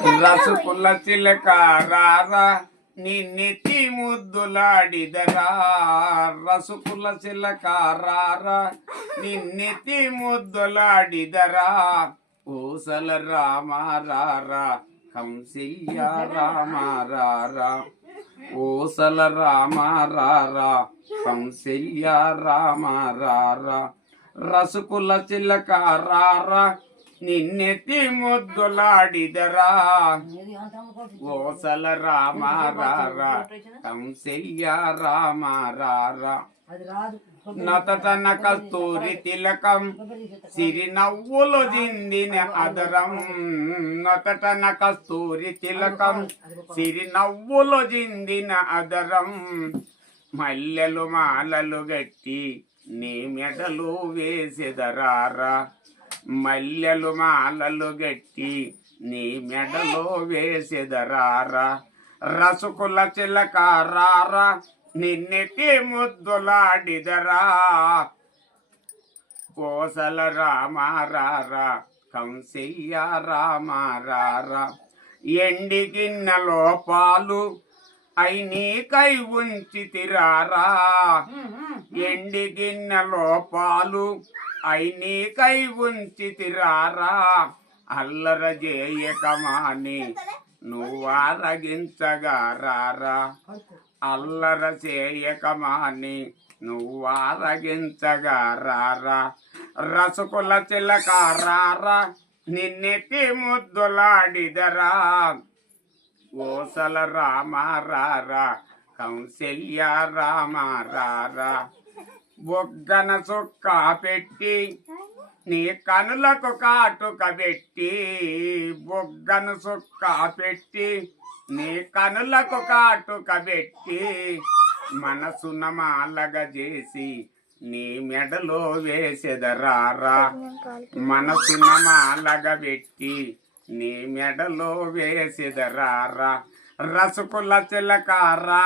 రసపుల్ల చిలక రారా నిన్నెత్తి ముద్దులాడిదరా రసపుల్ల చిలక రారా నిన్నెత్తి ముద్దులాడిదరా ఊసల రామ రారా కంసయ్య రామ రారా ఊసల రామ రారా కంసయ్య రామ రారా రసపుల్ల చిలక రారా నిన్నెత్తి ముద్దులాడిదరా ఓసల రామ రారా కంసయ్య రామ రారా నతన కస్తూరి తిలకం సిరి నవ్వులు జిందిన అదరం నతన కస్తూరి తిలకం సిరి నవ్వులు జిందిన అదరం మల్లెలు మాలలు గట్టి నీ మెడలు వేసెదరారా మల్లెలు మాలలు గట్టి నీ మెడలో వేసెదరారా రసకుల చిలక రారా నిన్నెత్తి ముద్దులాడిదరా కోసల రామ రారా కంసయ్య రామ రారా ఎండి గిన్నెలో పాలు అయి నీకై ఉంచి తిరారా ఎండి గిన్నెలో పాలు అయి నీకై ఉంచి తిరారా అల్లర చేయకమాని నువ్వారగించగా రారా అల్లర చేయకమాని నువ్వారగించగా రారా రసకుల చిలక రారా నిన్నెత్తి ముద్దులాడిదరా ఓసల రామ రారా కంసయ్య రామ రారా బొగ్గన సుక్క పెట్టి నీ కనులకు కాటుక పెట్టి బొగ్గను సుక్క పెట్టి నీ కనులకు కాటుక పెట్టి మనసున మాలగ చేసి నీ మెడలో వేసెదరారా మనసున మాలగ పెట్టి నీ మెడలో వేసెదరారా రసకుల చిలక రారా